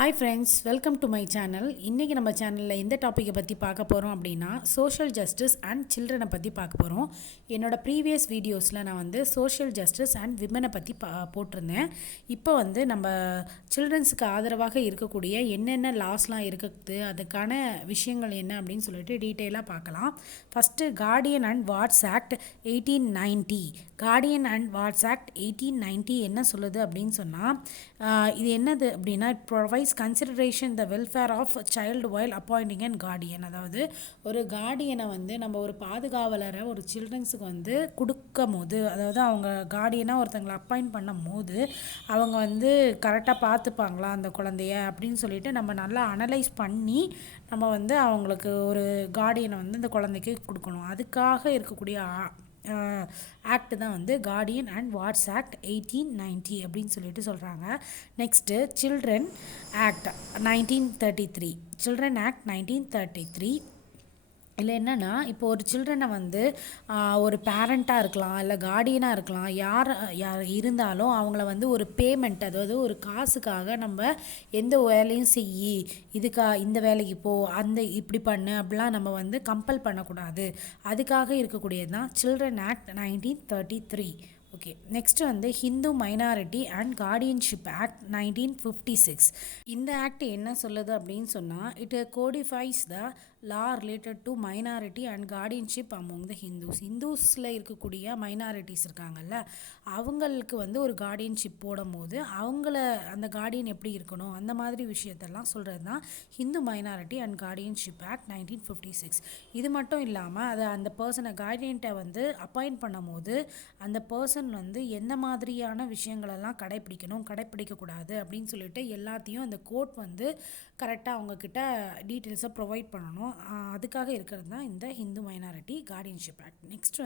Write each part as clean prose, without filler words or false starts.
Hi friends, welcome to my channel. இன்றைக்கி நம்ம சேனலில் எந்த டாப்பிக்கை பற்றி பார்க்க போகிறோம் அப்படின்னா சோஷியல் ஜஸ்டிஸ் அண்ட் சில்ட்ரனை பற்றி பார்க்க போகிறோம். என்னோடய ப்ரீவியஸ் வீடியோஸில் நான் சோஷியல் ஜஸ்டிஸ் அண்ட் விமனை பற்றி போட்டிருந்தேன். இப்போ நம்ம சில்ட்ரன்ஸுக்கு ஆதரவாக இருக்கக்கூடிய என்னென்ன லாஸ்லாம் இருக்குது, அதுக்கான விஷயங்கள் என்ன அப்படின்னு சொல்லிட்டு டீட்டெயிலாக பார்க்கலாம். First guardian and wards act 1890. Guardian and wards act 1890 என்ன சொல்லுது அப்படின்னு சொன்னால், இது என்னது அப்படின்னா, it provides consideration the welfare of child while appointing and guardian. அதாவது ஒரு கார்டியனை நம்ம ஒரு பாதுகாவலரை ஒரு சில்ட்ரன்ஸுக்கு கொடுக்கும் போது, அதாவது அவங்க கார்டியனாக ஒருத்தங்களை அப்பாயிண்ட் பண்ணும் போது அவங்க கரெக்டாக பார்த்துப்பாங்களா அந்த குழந்தைய அப்படின்னு சொல்லிட்டு நம்ம நல்லா அனலைஸ் பண்ணி நம்ம அவங்களுக்கு ஒரு கார்டியனை இந்த குழந்தைக்கு கொடுக்கணும். அதுக்காக இருக்கக்கூடிய ஆக்ட் தான் கார்டியன் அண்ட் வார்ட்ஸ் ஆக்ட் 1890 அப்படின்னு சொல்லிட்டு சொல்கிறாங்க. Next children act 1933. Children act 1933 இல்லை என்னென்னா, இப்போ ஒரு சில்ட்ரனை ஒரு பேரண்ட்டாக இருக்கலாம், இல்லை கார்டியனாக இருக்கலாம், யார் இருந்தாலும் அவங்கள ஒரு பேமெண்ட், அதாவது ஒரு காசுக்காக நம்ம எந்த வேலையும் செய்யி, இந்த வேலைக்கு போ, இப்படி பண்ணு அப்படிலாம் நம்ம கம்பல் பண்ணக்கூடாது. அதுக்காக இருக்கக்கூடியது தான் children act 1933. Okay, next Hindu minority and guardianship act 1956. இந்த ஆக்ட் என்ன சொல்லுது அப்படின்னு சொன்னால், it codifies the law related to minority and guardianship among the Hindus. ஹிந்துஸில் இருக்கக்கூடிய மைனாரிட்டிஸ் இருக்காங்கல்ல, அவங்களுக்கு ஒரு கார்டியன்ஷிப் போடும் போது அந்த கார்டியன் எப்படி இருக்கணும், அந்த மாதிரி விஷயத்தெல்லாம் சொல்கிறது தான் Hindu minority and guardianship act 1956. இது மட்டும் இல்லாமல் அதை அந்த பர்சனை கார்டியன்ட்டை அப்பாயிண்ட் பண்ணும் போது அந்த பர்சன் எந்த மாதிரியான விஷயங்களெல்லாம் கடைப்பிடிக்கக்கூடாது அப்படின்னு சொல்லிட்டு எல்லாத்தையும் அந்த கோர்ட் கரெக்டாக அவங்கக்கிட்ட டீட்டெயில்ஸை ப்ரொவைட் பண்ணணும். அதுக்காக இருக்கிறது தான் இந்த Hindu minority guardianship act. Next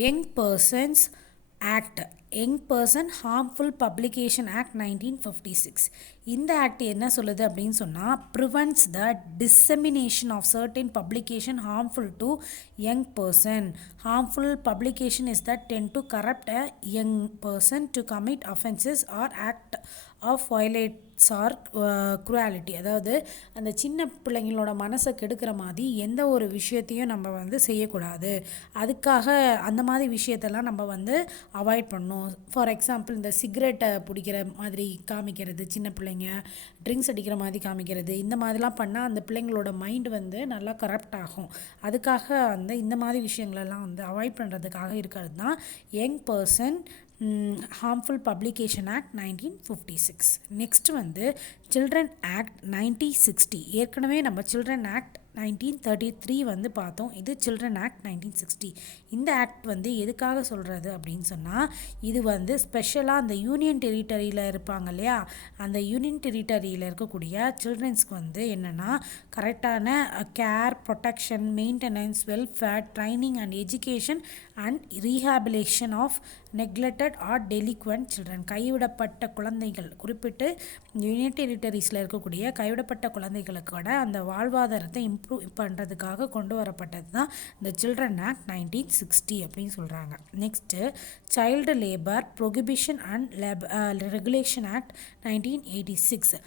young persons act, young person harmful publication act 1956. இந்த ஆக்ட் என்ன சொல்லுது அப்படின்னு சொன்னால், prevents the dissemination of certain publication harmful to young person. Harmful publication is that tend to corrupt a young person to commit offences or act of violence or cruelty. அதாவது அந்த சின்ன பிள்ளைங்களோட மனசை கெடுக்கிற மாதிரி எந்த ஒரு விஷயத்தையும் நம்ம செய்யக்கூடாது. அதுக்காக அந்த மாதிரி விஷயத்தெல்லாம் நம்ம அவாய்ட் பண்ணணும். ஃபார் எக்ஸாம்பிள், இந்த சிகரெட்டை பிடிக்கிற மாதிரி காமிக்கிறது, சின்ன பிள்ளைங்க ட்ரிங்க்ஸ் அடிக்கிற மாதிரி காமிக்கிறது, இந்த மாதிரிலாம் பண்ணால் அந்த பிள்ளைங்களோட மைண்டு நல்லா கரப்ட் ஆகும். அதுக்காக இந்த மாதிரி விஷயங்களெல்லாம் அவாய்ட் பண்ணுறதுக்காக இருக்கிறது தான் young person harmful publication act 1956. Next children act 1960. ஏற்கனவே நம்ம சில்ட்ரன் ஆக்ட் 1933 பார்த்தோம். இது சில்ட்ரன் ஆக்ட் 1960. இந்த ஆக்ட் எதுக்காக சொல்கிறது அப்படின்னு சொன்னால், இது ஸ்பெஷலாக அந்த யூனியன் டெரிட்டரியில் இருப்பாங்க இல்லையா, அந்த யூனியன் டெரிட்டரியில் இருக்கக்கூடிய சில்ட்ரன்ஸ்க்கு என்னென்னா கரெக்டான care, protection, maintenance, welfare, training and education and rehabilitation of neglected or delinquent children. கைவிடப்பட்ட குழந்தைகள், குறிப்பிட்டு யூனியன் டெரிட்டரிஸில் இருக்கக்கூடிய கைவிடப்பட்ட குழந்தைகளுக்கோட அந்த வாழ்வாதாரத்தை இம்ப்ரூவ் பண்ணுறதுக்காக கொண்டு வரப்பட்டது தான் இந்த சில்ட்ரன் ஆக்ட் 1960 அப்படின்னு சொல்கிறாங்க. Next child labour prohibition and regulation act 1986.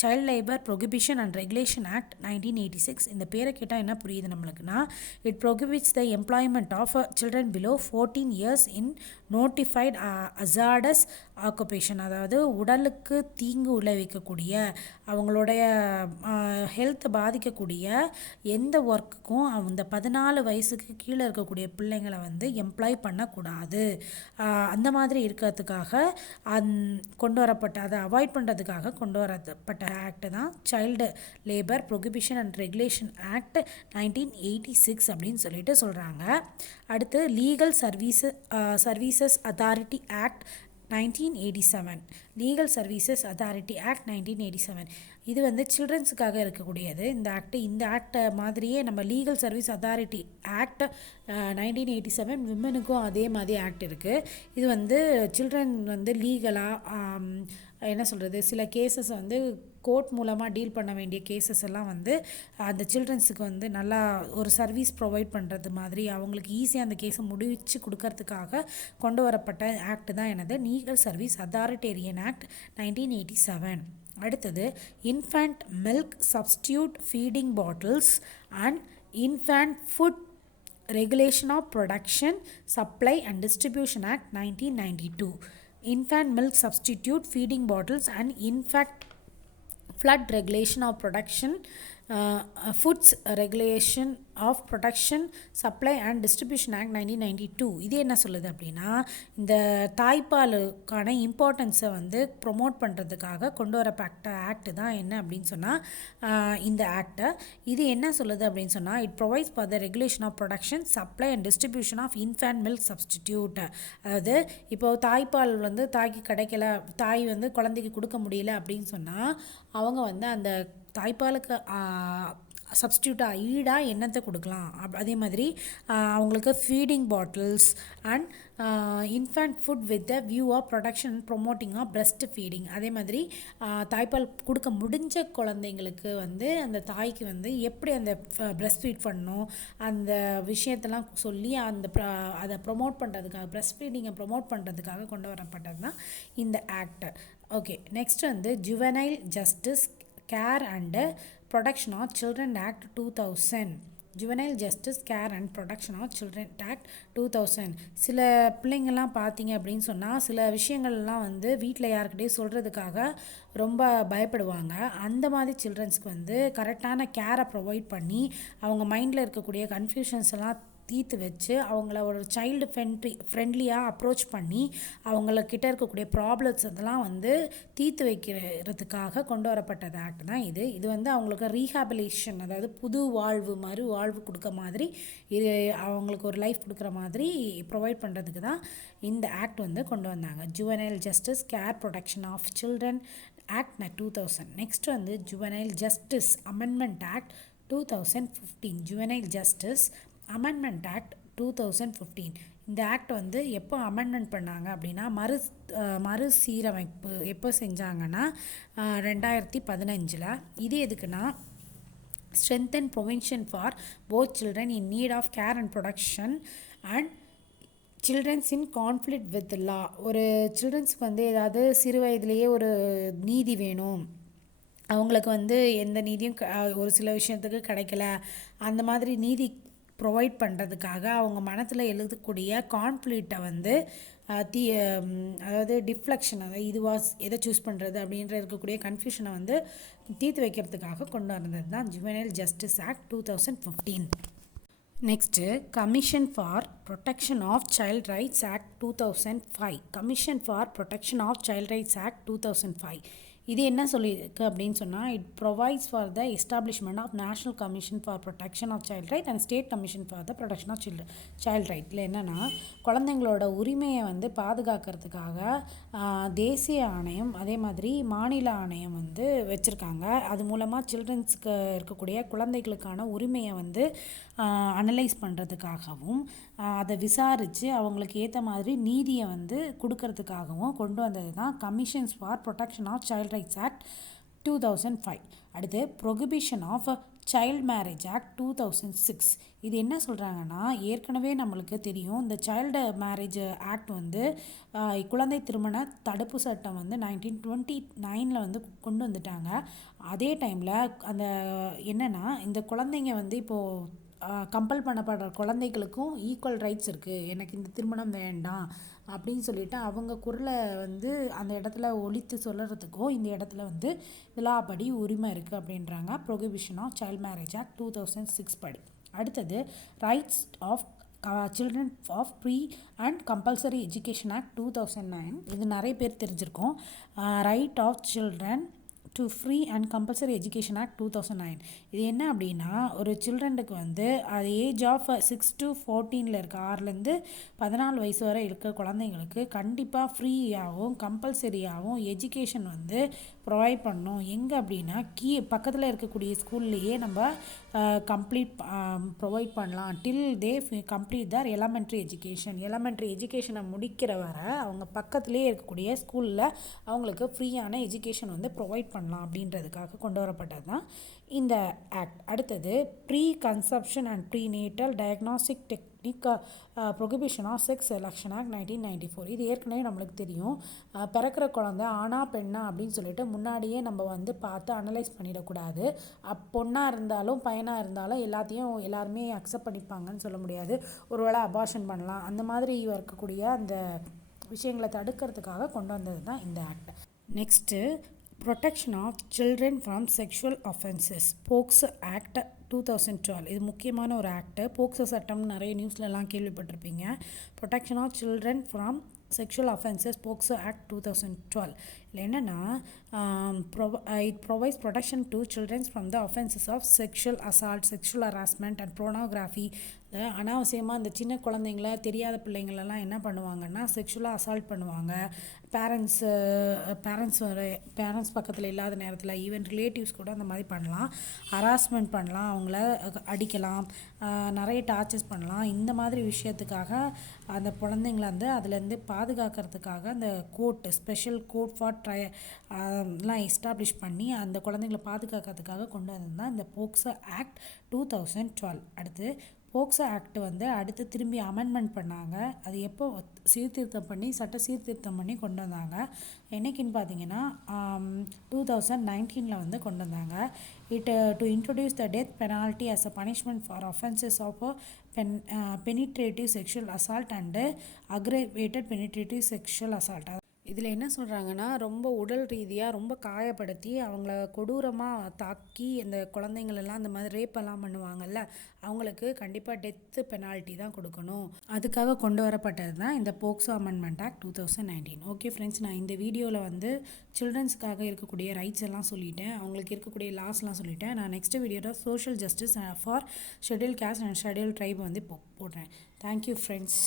Child labour prohibition and regulation act 1986. இந்த பேரை கேட்டால் என்ன புரியுது நம்மளுக்குன்னா, it prohibits the employment of children below 14 years in notified hazardous occupation. அதாவது உடலுக்கு தீங்கு விளைவிக்கக்கூடிய, அவங்களுடைய ஹெல்த்தை பாதிக்கக்கூடிய எந்த ஒர்க்குக்கும் அந்த 14 வயசுக்கு கீழே இருக்கக்கூடிய பிள்ளைங்களை எம்ப்ளாய் பண்ணக்கூடாது. அந்த மாதிரி இருக்கிறதுக்காக கொண்டு வரப்பட்ட, அதை அவாய்ட் பண்ணுறதுக்காக கொண்டு வரப்பட்ட ஆக்ட் தான் child labour prohibition and regulation act 1986 அப்படின்னு சொல்லிட்டு சொல்கிறாங்க. அடுத்து legal services authority act 1987. Legal services authority act 1987. இது சில்ட்ரன்ஸுக்காக இருக்கக்கூடியது இந்த ஆக்டை மாதிரியே நம்ம லீகல் சர்வீஸ் அத்தாரிட்டி ஆக்ட் 1987 விமனுக்கும் அதே மாதிரி ஆக்ட் இருக்குது. இது சில்ட்ரன் லீகலாக என்ன சொல்கிறது, சில கேசஸ் கோர்ட் மூலமாக டீல் பண்ண வேண்டிய கேசஸ் எல்லாம் அந்த சில்ட்ரன்ஸுக்கு நல்லா ஒரு சர்வீஸ் ப்ரொவைட் பண்ணுறது மாதிரி அவங்களுக்கு ஈஸியாக அந்த கேஸை முடிச்சு கொடுக்கறதுக்காக கொண்டு வரப்பட்ட ஆக்ட் தான் லீகல் சர்வீஸ் அத்தாரிட்டேரியன் ஆக்ட் 1987. அடுத்தது infant milk substitute feeding bottles and infant food Regulation of Production, Supply and Distribution Act 1992. Infant milk substitute feeding bottles and infant flood regulation of production, foods regulation of production, supply and distribution act 1992. இது என்ன சொல்லுது அப்படின்னா இந்த தாய்ப்பாலுக்கான இம்பார்ட்டன்ஸை வந்து promote பண்ணுறதுக்காக கொண்டு வரப்பட்ட act தான் என்ன அப்படின்னு சொன்னால் இந்த ஆக்டை இது என்ன சொல்லுது அப்படின்னு சொன்னால் it provides for the regulation of production supply and distribution of infant milk substitute. அதாவது இப்போது தாய்ப்பால் வந்து தாய்க்கு கிடைக்கல, தாய் வந்து குழந்தைக்கு கொடுக்க முடியல அப்படின்னு சொன்னால் அவங்க வந்து அந்த தாய்ப்பாலுக்கு சப்ஸ்டியூட்டாக ஈடாக என்னத்தை கொடுக்கலாம் அதே மாதிரி அவங்களுக்கு feeding bottles and infant food with the view of production promoting of breast feeding. அதே மாதிரி தாய்ப்பால் கொடுக்க முடிஞ்ச குழந்தைங்களுக்கு வந்து அந்த தாய்க்கு வந்து எப்படி அந்த பிரெஸ்ட் ஃபீட் பண்ணணும் அந்த விஷயத்தெல்லாம் சொல்லி அதை ப்ரொமோட் பண்ணுறதுக்காக பிரெஸ்ட் ஃபீடிங்கை ப்ரொமோட் பண்ணுறதுக்காக கொண்டு வரப்பட்டது தான் இந்த ஆக்ட். ஓகே, நெக்ஸ்ட் வந்து juvenile justice care and protection of children act 2000. Juvenile justice care and protection of children act 2000. சில பிள்ளைங்கள்லாம் பார்த்தீங்க அப்படின்னு சொன்னால் சில விஷயங்கள்லாம் வந்து வீட்டில் யாருக்கிட்டே சொல்கிறதுக்காக ரொம்ப பயப்படுவாங்க. அந்த மாதிரி சில்ட்ரன்ஸ்க்கு வந்து கரெக்டான கேரை ப்ரொவைட் பண்ணி அவங்க மைண்டில் இருக்கக்கூடிய கன்ஃபியூஷன்ஸ் எல்லாம் தீர்த்து வச்சு அவங்கள ஒரு சைல்டு ஃப்ரெண்ட்லியாக அப்ரோச் பண்ணி அவங்கக்கிட்ட இருக்கக்கூடிய ப்ராப்ளம்ஸ் அதெல்லாம் வந்து தீர்த்து வைக்கிறதுக்காக கொண்டு வரப்பட்டது ஆக்ட் தான் இது. இது வந்து அவங்களுக்கு ரீஹாபிலேஷன், அதாவது புது வாழ்வு மறு வாழ்வு கொடுக்க மாதிரி இது அவங்களுக்கு ஒரு லைஃப் கொடுக்குற மாதிரி ப்ரொவைட் பண்ணுறதுக்கு தான் இந்த ஆக்ட் வந்து கொண்டு வந்தாங்க. Juvenile justice care protection of children act 2000. Next வந்து juvenile justice amendment act 2015. Juvenile justice amendment act 2015. இந்த ஆக்ட் வந்து எப்போ அமெண்ட்மெண்ட் பண்ணாங்க அப்படின்னா மறுசீரமைப்பு எப்போ செஞ்சாங்கன்னா 2015. இது எதுக்குன்னா strengthen provision for both children in need of care and protection and children in conflict with law. ஒரு சில்ட்ரன்ஸுக்கு வந்து ஏதாவது சிறு வயதிலேயே ஒரு நீதி வேணும், அவங்களுக்கு வந்து எந்த நீதியும் ஒரு சில விஷயத்துக்கு கிடைக்கல, அந்த மாதிரி நீதி ப்ரொவைட் பண்ணுறதுக்காக அவங்க மனத்தில் எழுதக்கூடிய கான்ஃப்ளிக்டை வந்து அதாவது டிஃப்ளெக்ஷன், அதாவது எதை சூஸ் பண்ணுறது அப்படின்ற இருக்கக்கூடிய கன்ஃபியூஷனை வந்து தீர்த்து வைக்கிறதுக்காக கொண்டு வந்தது தான் juvenile justice act 2015. Next commission for protection of child rights act 2005. Commission for protection of child rights act 2005. இது என்ன சொல்லியிருக்கு அப்படின்னு சொன்னால் it provides for the establishment of national commission for protection of child right and state commission for the protection of child ரைட்டில் என்னென்னா குழந்தைங்களோட உரிமையை வந்து பாதுகாக்கிறதுக்காக தேசிய ஆணையம் அதே மாதிரி மாநில ஆணையம் வந்து வச்சுருக்காங்க. அது மூலமாக சில்ட்ரன்ஸுக்கு இருக்கக்கூடிய குழந்தைகளுக்கான உரிமையை வந்து அனலைஸ் பண்ணுறதுக்காகவும் அதை விசாரித்து அவங்களுக்கு ஏற்ற மாதிரி நீதியை வந்து கொடுக்கறதுக்காகவும் கொண்டு வந்தது தான் commissions for protection of child rights act 2005. அடுத்து prohibition of child marriage act 2006. இது என்ன சொல்கிறாங்கன்னா ஏற்கனவே நம்மளுக்கு தெரியும் இந்த சைல்டு மேரேஜ் ஆக்ட் வந்து குழந்தை திருமண தடுப்பு சட்டம் வந்து 1929 வந்து கொண்டு வந்துட்டாங்க. அதே டைமில் அந்த என்னென்னா இந்த குழந்தைங்க வந்து இப்போது கம்பல் பண்ணப்படுற குழந்தைகளுக்கும் ஈக்குவல் ரைட்ஸ் இருக்குது, எனக்கு இந்த திருமணம் வேண்டாம் அப்படின்னு சொல்லிட்டு அவங்க குரலை வந்து அந்த இடத்துல ஒலித்து சொல்கிறதுக்கோ இந்த இடத்துல வந்து விழாப்படி உரிமை இருக்குது அப்படின்றாங்க prohibition of child marriage act 2006 படி. அடுத்தது rights of children of free and compulsory education act 2009. இது நிறைய பேர் தெரிஞ்சிருக்கோம். Right of children to free and compulsory education act 2009. இது என்ன அப்படின்னா ஒரு சில்ட்ரனுக்கு வந்து அது ஏஜ் ஆஃப் 6 to 14 இருக்க 6லேருந்து 14 வயசு வரை இருக்க குழந்தைங்களுக்கு கண்டிப்பாக ஃப்ரீயாகவும் கம்பல்சரியாகவும் எஜுகேஷன் வந்து ப்ரொவைட் பண்ணணும். எங்கே அப்படின்னா பக்கத்தில் இருக்கக்கூடிய ஸ்கூல்லையே நம்ம கம்ப்ளீட் ப்ரொவைட் பண்ணலாம் டில் தே கம்ப்ளீட் தர் எலமெண்ட்ரி எஜுகேஷனை முடிக்கிற வரை அவங்க பக்கத்துலேயே இருக்கக்கூடிய ஸ்கூலில் அவங்களுக்கு ஃப்ரீயான எஜுகேஷன் வந்து ப்ரொவைட் பண்ணலாம் அப்படின்றதுக்காக கொண்டு வரப்பட்டது தான் இந்த ஆக்ட். அடுத்தது pre conception and pre natal diagnostic prohibition of sex selection act 1994. இது ஏற்கனவே நம்மளுக்கு தெரியும். பிறக்கிற குழந்தை ஆணா பெண்ணா அப்படின்னு சொல்லிட்டு முன்னாடியே நம்ம வந்து பார்த்து அனலைஸ் பண்ணிடக்கூடாது. பொண்ணாக இருந்தாலும் பையனாக இருந்தாலும் எல்லாத்தையும் எல்லாருமே அக்செப்ட் பண்ணிப்பாங்கன்னு சொல்ல முடியாது. ஒருவேளை அபார்ஷன் பண்ணலாம். அந்த மாதிரி இருக்கக்கூடிய அந்த விஷயங்களை தடுக்கிறதுக்காக கொண்டு வந்தது தான் இந்த act. Next protection of children from sexual offences, POCSO act 2012. இது முக்கியமான ஒரு ஆக்டு. போக்சோ சட்டம் நிறைய நியூஸ்லலாம் கேள்விப்பட்டிருப்பீங்க. Protection of children from sexual offences, POCSO act 2012. இதில் என்னென்னா, it provides protection to childrens from the offences of sexual assault, sexual harassment and pornography. அனாவசியமாக இந்த சின்ன குழந்தைங்கள தெரியாத பிள்ளைங்களெல்லாம் என்ன பண்ணுவாங்கன்னா செக்ஷுவலாக அசால்ட் பண்ணுவாங்க. பேரண்ட்ஸ் பக்கத்தில் இல்லாத நேரத்தில் ஈவன் ரிலேட்டிவ்ஸ் கூட அந்த மாதிரி பண்ணலாம். ஹராஸ்மெண்ட் பண்ணலாம், அவங்கள அடிக்கலாம், நிறைய டார்ச்சர்ஸ் பண்ணலாம். இந்த மாதிரி விஷயத்துக்காக அந்த குழந்தைங்கள வந்து அதுலேருந்து பாதுகாக்கிறதுக்காக அந்த ஸ்பெஷல் கோர்ட் ஃபார் எல்லாம் எஸ்டாப்ளிஷ் பண்ணி அந்த குழந்தைங்கள பாதுகாக்கிறதுக்காக கொண்டு வந்தது தான் இந்த போக்சோ ஆக்ட் 2012. அடுத்து போக்சோ ஆக்ட் வந்து அடுத்து திரும்பி அமெண்ட்மெண்ட் பண்ணாங்க. அது எப்போ சட்ட சீர்திருத்தம் பண்ணி கொண்டு வந்தாங்க என்னைக்குன்னு பார்த்தீங்கன்னா 2019 வந்து கொண்டு வந்தாங்க. To introduce the death penalty as a punishment for offences of penetrative sexual assault and aggravated penetrative sexual assault. இதில் என்ன சொல்கிறாங்கன்னா, ரொம்ப உடல் ரீதியாக ரொம்ப காயப்படுத்தி அவங்கள கொடூரமாக தாக்கி இந்த குழந்தைங்களெல்லாம் அந்த மாதிரி ரேப்பெல்லாம் பண்ணுவாங்கல்ல, அவங்களுக்கு கண்டிப்பாக டெத்து பெனால்ட்டி தான் கொடுக்கணும். அதுக்காக கொண்டு வரப்பட்டது தான் இந்த POCSO amendment act 2019. Okay friends, நான் இந்த வீடியோவில் வந்து சில்ட்ரன்ஸ்க்காக இருக்கக்கூடிய ரைட்ஸ் எல்லாம் சொல்லிட்டேன், அவங்களுக்கு இருக்கக்கூடிய லாஸ்லாம் சொல்லிட்டேன். நான் நெக்ஸ்ட் வீடியோவில் social justice for schedule cost and schedule try வந்து போடுறேன். Thank you friends.